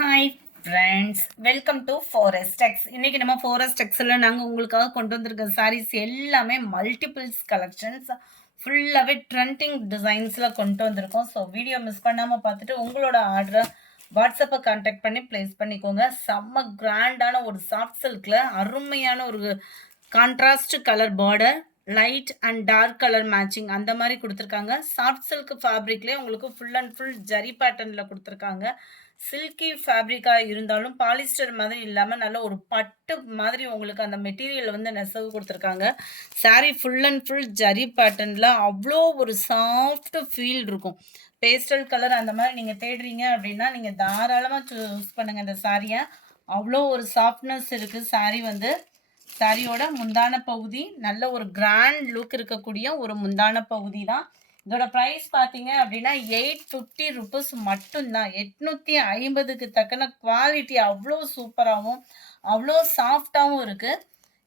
Hi friends, welcome to forest techs. இன்றைக்கி நம்ம forest டெக்ஸில் நாங்கள் உங்களுக்காக கொண்டு வந்திருக்க சாரீஸ் எல்லாமே மல்டிபிள்ஸ் கலெக்ஷன்ஸ், ஃபுல்லாகவே ட்ரெண்டிங் டிசைன்ஸில் கொண்டு வந்திருக்கோம். ஸோ வீடியோ மிஸ் பண்ணாமல் பார்த்துட்டு உங்களோட ஆர்டரை வாட்ஸ்அப்பை கான்டாக்ட் பண்ணி ப்ளேஸ் பண்ணிக்கோங்க. செம்ம கிராண்டான ஒரு சாஃப்ட் சில்கில் அருமையான ஒரு contrast colour border, light and dark colour matching அந்த மாதிரி கொடுத்துருக்காங்க. சாஃப்ட் சில்க் ஃபேப்ரிக்லேயே உங்களுக்கு ஃபுல் அண்ட் ஃபுல் ஜரி பேட்டர்னில் கொடுத்துருக்காங்க. சில்கி ஃபேப்ரிக்காக இருந்தாலும் பாலிஸ்டர் மாதிரி இல்லாமல் நல்ல ஒரு பட்டு மாதிரி உங்களுக்கு அந்த மெட்டீரியல் வந்து நெசவு கொடுத்துருக்காங்க. Sari full and full zari பேட்டர்னில் அவ்வளோ ஒரு சாஃப்ட் ஃபீல் இருக்கும். பேஸ்டல் கலர் அந்த மாதிரி நீங்கள் தேடுறீங்க அப்படின்னா நீங்கள் தாராளமாக சூஸ் பண்ணுங்கள் இந்த சாரியை. அவ்வளோ ஒரு சாஃப்ட்னஸ் இருக்குது. சாரீ வந்து சாரியோட முந்தான பகுதி நல்ல ஒரு கிராண்ட் லுக் இருக்கக்கூடிய ஒரு முந்தான பகுதி தான். இதோட ப்ரைஸ் பார்த்தீங்க அப்படின்னா 850 ருபீஸ் மட்டும்தான். 850க்கு தக்கன குவாலிட்டி அவ்வளோ சூப்பராகவும் அவ்வளோ சாஃப்டாகவும் இருக்குது.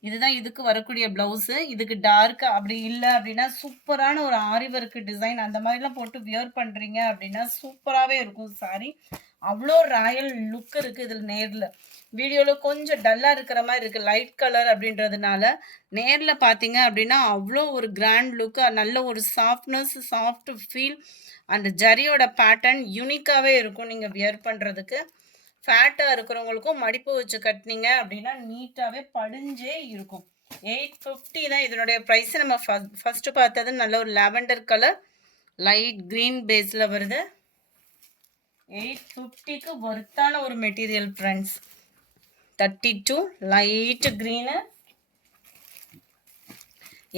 இதுதான் இதுக்கு வரக்கூடிய ப்ளவுஸு. இதுக்கு டார்க் அப்படி இல்லை அப்படின்னா சூப்பரான ஒரு ஆரி ஒர்க் டிசைன் அந்த மாதிரிலாம் போட்டு வியர் பண்ணுறீங்க அப்படின்னா சூப்பராகவே இருக்கும் சாரி. அவ்வளோ ராயல் லுக் இருக்குது இதில். நேரில் வீடியோவில் கொஞ்சம் டல்லாக இருக்கிற மாதிரி இருக்குது லைட் கலர் அப்படின்றதுனால. நேரில் பார்த்தீங்க அப்படின்னா அவ்வளோ ஒரு கிராண்ட் லுக்கு, நல்ல ஒரு சாஃப்ட்னஸ், சாஃப்ட் ஃபீல் அந்த ஜரியோட பேட்டர்ன் யூனிக்காகவே இருக்கும் நீங்கள் வியர் பண்ணுறதுக்கு. ஃபேட்டாக இருக்கிறவங்களுக்கும் மடிப்பு வச்சு கட்டினீங்க அப்படின்னா நீட்டாகவே படிஞ்சே இருக்கும். 850 தான் இதனுடைய ப்ரைஸ். நம்ம ஃபஸ்ட்டு பார்த்தது நல்ல ஒரு லாவெண்டர் கலர் லைட் க்ரீன் பேஸில் வருது. 850க்கு ஒர்த்தான ஒரு மெட்டீரியல் ஃப்ரெண்ட்ஸ். 32 light green.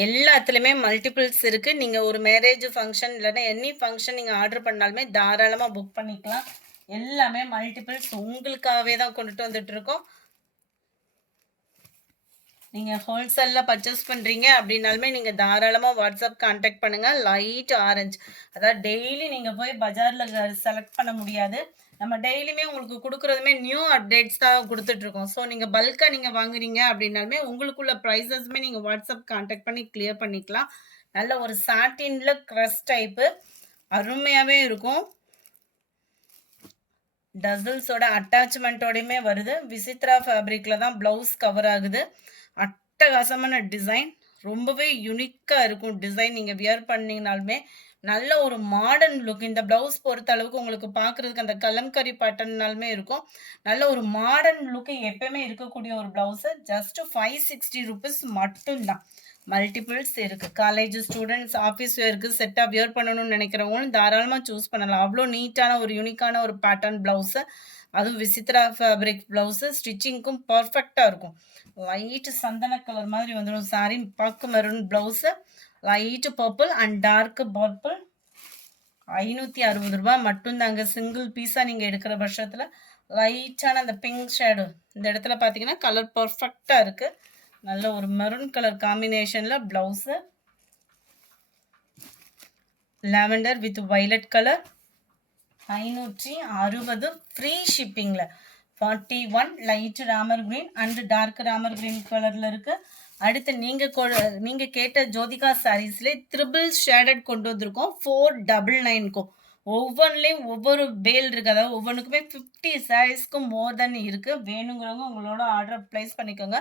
எல்லாத்துலேயுமே மல்டிபிள்ஸ் இருக்குது. நீங்கள் ஒரு மேரேஜ் ஃபங்க்ஷன் இல்லைன்னா எனி ஃபங்க்ஷன் நீங்கள் ஆர்டர் பண்ணாலுமே தாராளமாக புக் பண்ணிக்கலாம். எல்லாமே மல்டிபிள்ஸ் உங்களுக்காகவே தான் கொண்டுட்டு வந்துட்டுருக்கோம். நீங்கள் ஹோல்சேலில் பர்ச்சேஸ் பண்ணுறீங்க அப்படின்னாலுமே நீங்கள் தாராளமாக வாட்ஸ்அப் கான்டாக்ட் பண்ணுங்கள். லைட் ஆரஞ்சு, அதாவது டெய்லி நீங்கள் போய் பஜாரில் செலக்ட் பண்ண முடியாது. நம்ம டெய்லியுமே உங்களுக்கு கொடுக்குறதுமே நியூ அப்டேட்ஸ் தான் கொடுத்துட்ருக்கோம். ஸோ நீங்கள் பல்காக நீங்கள் வாங்குறீங்க அப்படின்னாலுமே உங்களுக்குள்ள ப்ரைஸஸ்மே நீங்கள் வாட்ஸ்அப் கான்டாக்ட் பண்ணி கிளியர் பண்ணிக்கலாம். நல்ல ஒரு சாட்டினில் க்ரஷ் டைப்பு அருமையாகவே இருக்கும். டசல்ஸோட அட்டாச்மெண்ட்டோடையுமே வருது. விசித்ரா ஃபேப்ரிக்கில் தான் ப்ளவுஸ் கவர் ஆகுது. அட்டகாசமான டிசைன், ரொம்பவே யூனிக்காக இருக்கும் டிசைன். நீங்கள் வியர் பண்ணிங்கனாலுமே நல்ல ஒரு மாடர்ன் லுக். இந்த ப்ளவுஸ் பொறுத்த அளவுக்கு உங்களுக்கு பார்க்குறதுக்கு அந்த கலம்கரி பேட்டர்னாலுமே இருக்கும். நல்ல ஒரு மாடர்ன் லுக்கு எப்பயுமே இருக்கக்கூடிய ஒரு ப்ளவுஸு. ஜஸ்ட் 560 ருபீஸ் மட்டும்தான். மல்டிபிள்ஸ் இருக்குது. காலேஜ் ஸ்டூடெண்ட்ஸ், ஆஃபீஸ் வேருக்கு செட்டாக வியர் பண்ணணும்னு நினைக்கிறவங்களும் தாராளமாக சூஸ் பண்ணலாம். அவ்வளோ நீட்டான ஒரு யூனிக்கான ஒரு பேட்டர்ன் ப்ளவுஸு, அதுவும் விசித்ரா ஃபேப்ரிக் ப்ளவுஸு. ஸ்டிச்சிங்க்கும் பர்ஃபெக்டாக இருக்கும். லைட்டு சந்தன கலர் மாதிரி வந்துடும் சாரி. பாக்கு maroon blouse, light purple and dark purple. 560 ரூபா மட்டும்தாங்க சிங்கிள் பீஸாக நீங்கள் எடுக்கிற பட்சத்தில். லைட்டான அந்த பிங்க் ஷேடு இந்த இடத்துல பார்த்தீங்கன்னா கலர் பர்ஃபெக்டாக இருக்குது. நல்ல ஒரு மெரூன் கலர் காம்பினேஷனில் blouse. Lavender with violet colour. 560 free ஷிப்பிங்கில். 41 light Ramar green and dark Ramar green கலரில் இருக்குது. அடுத்து நீங்கள் கேட்ட ஜோதிகா சாரீஸ்லேயே ட்ரிபிள் ஷேடட் கொண்டு வந்திருக்கோம் 499க்கும். ஒவ்வொன்றுலேயும் ஒவ்வொரு பேல் இருக்குது. அதாவது ஒவ்வொன்றுக்குமே 50 சாரீஸ்க்கும் மோர் தென் இருக்குது. வேணுங்கிறவங்க உங்களோட ஆர்டர் ப்ளேஸ் பண்ணிக்கோங்க.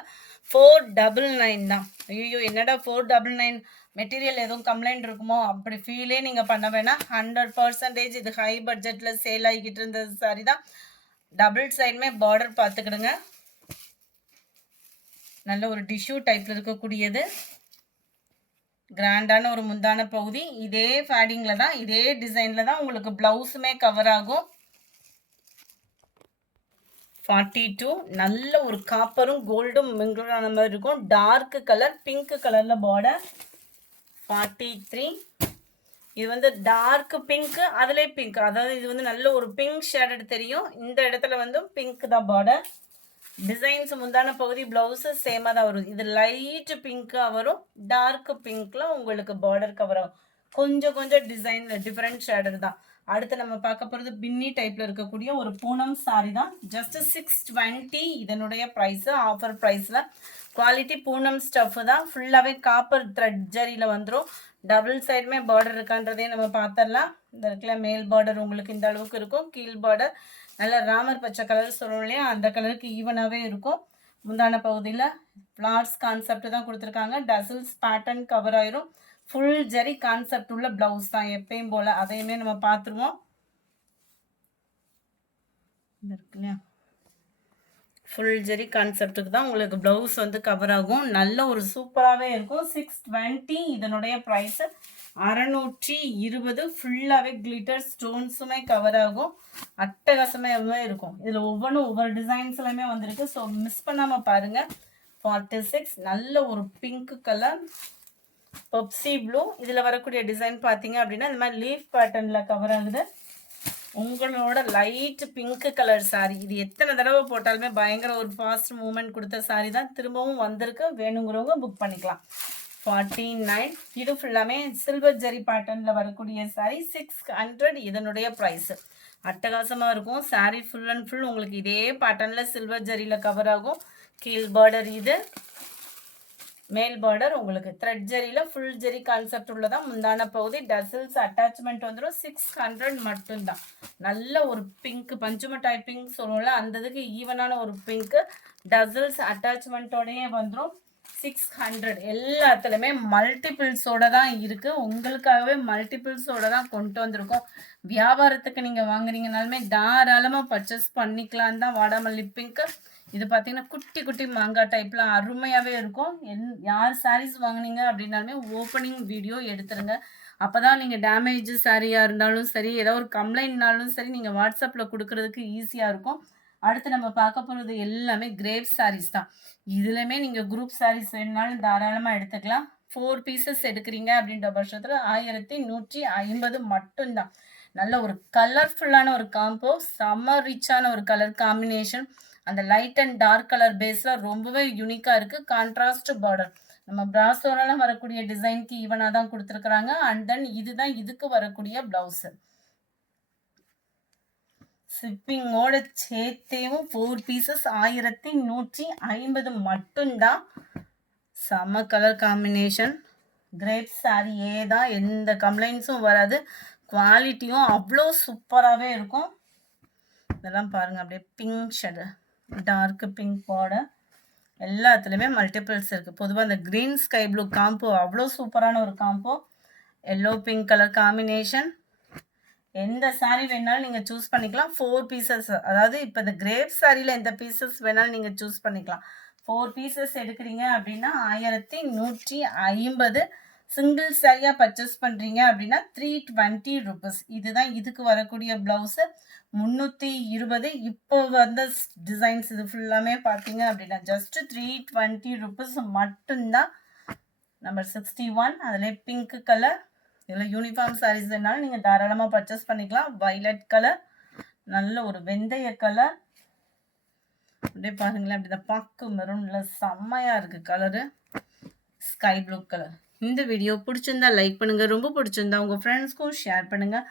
499 தான். ஐயோ என்னடா 499, மெட்டீரியல் எதுவும் கம்ப்ளைண்ட் இருக்குமோ அப்படி ஃபீலே நீங்கள் பண்ண வேணாம். 100% இது ஹை பட்ஜெட்டில் சேல் ஆகிக்கிட்டு இருந்தது சாரி தான். டபுள் சைடுமே பார்டர் பார்த்துக்கிடுங்க. நல்ல ஒரு டிஷ்யூ டைப்பில் இருக்கக்கூடியது. கிராண்டான ஒரு முந்தான பகுதி. இதே ஃபேடிங்கில் தான், இதே டிசைனில் தான் உங்களுக்கு ப்ளவுஸுமே கவர் ஆகும். 42 நல்ல ஒரு காப்பரும் கோல்டும் மிங்கிளான மாதிரி இருக்கும். டார்க் கலர் பிங்க் கலரில் பார்டர். 43 இது வந்து டார்க் பிங்க், அதிலே பிங்க், அதாவது இது வந்து நல்ல ஒரு பிங்க் ஷேடட் தெரியும். இந்த இடத்துல வந்து பிங்க் தான் பார்டர். டிசைன்ஸ் முந்தான பகுதி ப்ளவுஸு சேமாக தான் வரும். இது லைட் பிங்க்காக வரும். டார்க் பிங்க்கில் உங்களுக்கு பார்டர் கவர் ஆகும். கொஞ்சம் டிசைனில் டிஃப்ரெண்ட் ஷேடர் தான். அடுத்து நம்ம பார்க்க போகிறது பின்னி டைப்பில் இருக்கக்கூடிய ஒரு பூனம் சாரி தான். ஜஸ்ட் 620 இதனுடைய ப்ரைஸு. ஆஃபர் ப்ரைஸில் குவாலிட்டி பூனம் ஸ்டஃப்பு தான். ஃபுல்லாகவே காப்பர் த்ரெட் ஜரியில் வந்துடும். டபுள் சைடுமே பார்டர் இருக்கான்றதையும் நம்ம பார்த்துடலாம். இந்த இடத்துல மேல் பார்டர் உங்களுக்கு இந்த அளவுக்கு இருக்கும். கீழ் பார்டர் நல்ல ராமர் பச்சை கலர் சொல்லுவோம் இல்லையா, அந்த கலருக்கு ஈவனாகவே இருக்கும். முந்தான பகுதியில் ஃப்ளார்ஸ் கான்செப்ட் தான் கொடுத்துருக்காங்க. டசில்ஸ் பேட்டர்ன் கவர் ஆயிரும். ஃபுல் ஜரி கான்செப்ட் உள்ள ப்ளவுஸ் தான் எப்பயும் போல், அதையுமே நம்ம பார்த்துருவோம். இருக்கு இல்லையா, ஃபுல் ஜெரி கான்செப்டுக்கு தான் உங்களுக்கு ப்ளவுஸ் வந்து கவர் ஆகும். நல்ல ஒரு சூப்பராகவே இருக்கும். 620 இதனுடைய ப்ரைஸு. 620 ஃபுல்லாகவே கிளிட்டர் ஸ்டோன்ஸுமே கவர் ஆகும். அட்டகாசமே இருக்கும். இதில் ஒவ்வொன்றும் ஒவ்வொரு டிசைன்ஸ்லையுமே வந்திருக்கு. ஸோ மிஸ் பண்ணாமல் பாருங்கள். 46 நல்ல ஒரு பிங்க் கலர், பெப்சி ப்ளூ. இதில் வரக்கூடிய டிசைன் பார்த்தீங்க அப்படின்னா இந்த மாதிரி லீஃப் பேட்டர்னில் கவர் ஆகுது. உங்களோட லைட் பிங்க் கலர் சாரி, இது எத்தனை தடவை போட்டாலுமே பயங்கர ஒரு ஃபாஸ்ட் மூவ்மெண்ட் கொடுத்த சாரி தான். திரும்பவும் வந்திருக்கு. வேணுங்கிறவங்க புக் பண்ணிக்கலாம். 49 இது ஃபுல்லாமே சில்வர் ஜெரி பேட்டர்னில் வரக்கூடிய சாரி. 600 இதனுடைய ப்ரைஸு. அட்டகாசமாக இருக்கும். சாரி ஃபுல் அண்ட் ஃபுல் உங்களுக்கு இதே பேட்டர்னில் சில்வர் ஜெரியில் கவர் ஆகும். கீழ் பார்டர் இது, மேல் பார்டர் உங்களுக்கு த்ரெட் ஜெரியில் ஃபுல் ஜெரி கான்செப்ட் உள்ளதான். முந்தான பகுதி டசில்ஸ் அட்டாச்மெண்ட் வந்துடும். 600 மட்டும்தான். நல்ல ஒரு பிங்க், பஞ்சுமட்டாய் பிங்க் சொல்லுவோம்ல, அந்த இதுக்கு ஈவனான ஒரு பிங்க்கு டசில்ஸ் அட்டாச்மெண்ட்டோடையே வந்துடும். 600 எல்லாத்துலேயுமே மல்டிபிள்ஸோட தான் இருக்குது. உங்களுக்காகவே மல்டிபிள்ஸோட தான் கொண்டு வந்திருக்கோம். வியாபாரத்துக்கு நீங்கள் வாங்குறீங்கனாலுமே தாராளமாக பர்ச்சேஸ் பண்ணிக்கலான் தான். வாடாமல்லி பிங்க்கு இது பார்த்தீங்கன்னா குட்டி குட்டி மாங்காய் டைப்பில் அருமையாகவே இருக்கும். யார் சாரீஸ் வாங்கினீங்க அப்படின்னாலுமே ஓப்பனிங் வீடியோ எடுத்துருங்க. அப்போ தான் நீங்கள் டேமேஜ் சாரியாக இருந்தாலும் சரி, ஏதோ ஒரு கம்ப்ளைண்ட்னாலும் சரி, நீங்கள் வாட்ஸ்அப்பில் கொடுக்குறதுக்கு ஈஸியாக இருக்கும். அடுத்து நம்ம பார்க்க போகிறது எல்லாமே கிரேப் சாரீஸ் தான். இதுலையுமே நீங்கள் குரூப் சாரீஸ் வேணுனாலும் தாராளமாக எடுத்துக்கலாம். 4 பீசஸ் எடுக்கிறீங்க அப்படின்ற பட்சத்தில் 1150 மட்டும்தான். நல்ல ஒரு கலர்ஃபுல்லான ஒரு காம்போ, செம்ம ரிச்சான ஒரு கலர் காம்பினேஷன். அந்த லைட் அண்ட் டார்க் கலர் பேஸில் ரொம்பவே யூனிக்காக இருக்குது. கான்ட்ராஸ்ட் பார்டர் நம்ம பிராசோரெல்லாம் வரக்கூடிய டிசைனுக்கு ஈவனாக தான் கொடுத்துருக்குறாங்க. அண்ட் தென் இதுதான் இதுக்கு வரக்கூடிய ப்ளவுஸு. ஷிப்பிங்கோட சேர்த்தேவும் 4 பீசஸ் 1150 மட்டும்தான். செம்ம கலர் காம்பினேஷன். கிரேப் சாரியே தான், எந்த கம்ப்ளைண்ட்ஸும் வராது. குவாலிட்டியும் அவ்வளோ சூப்பராகவே இருக்கும். இதெல்லாம் பாருங்கள், அப்படியே pink shade, dark pink border, எல்லாத்துலேயுமே மல்டிபிள்ஸ் இருக்குது. பொதுவாக இந்த க்ரீன் ஸ்கை ப்ளூ காம்போ அவ்வளோ சூப்பரான ஒரு combo. Yellow pink colour combination. எந்த சாரீ வேணாலும் நீங்கள் சூஸ் பண்ணிக்கலாம். 4 பீசஸ், அதாவது இப்போ இந்த கிரேப் சாரியில் எந்த பீசஸ் வேணாலும் நீங்கள் சூஸ் பண்ணிக்கலாம். 4 பீசஸ் எடுக்கிறீங்க அப்படின்னா 1150. சிங்கிள் சாரியாக பர்ச்சேஸ் பண்ணுறீங்க அப்படின்னா 320 ருபீஸ். இதுதான் இதுக்கு வரக்கூடிய ப்ளவுஸு. 320. இப்போ வந்த டிசைன்ஸ் இது ஃபுல்லாமே பார்த்தீங்க அப்படின்னா ஜஸ்ட் 320 ருபீஸ் மட்டும்தான். நம்பர் 61 அதில் பிங்க் கலர். இதில் யூனிஃபார்ம் சாரீஸ் வேணாலும் நீங்கள் தாராளமாக பர்ச்சேஸ் பண்ணிக்கலாம். வைலட் கலர், நல்ல ஒரு வெந்தய கலர். அப்படியே பாருங்களேன், அப்படி தான் பாக்கு மெரூனில் செம்மையாக இருக்குது கலரு. Sky blue colour. இந்த வீடியோ பிடிச்சிருந்தா லைக் பண்ணுங்கள். ரொம்ப பிடிச்சிருந்தா உங்கள் ஃப்ரெண்ட்ஸ்க்கும் ஷேர் பண்ணுங்கள்.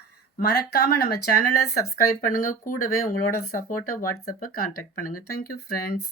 மறக்காமல் நம்ம சேனலை சப்ஸ்கிரைப் பண்ணுங்கள். கூடவே உங்களோட சப்போர்ட்டை வாட்ஸ்அப்பை கான்டாக்ட் பண்ணுங்கள். Thank you friends.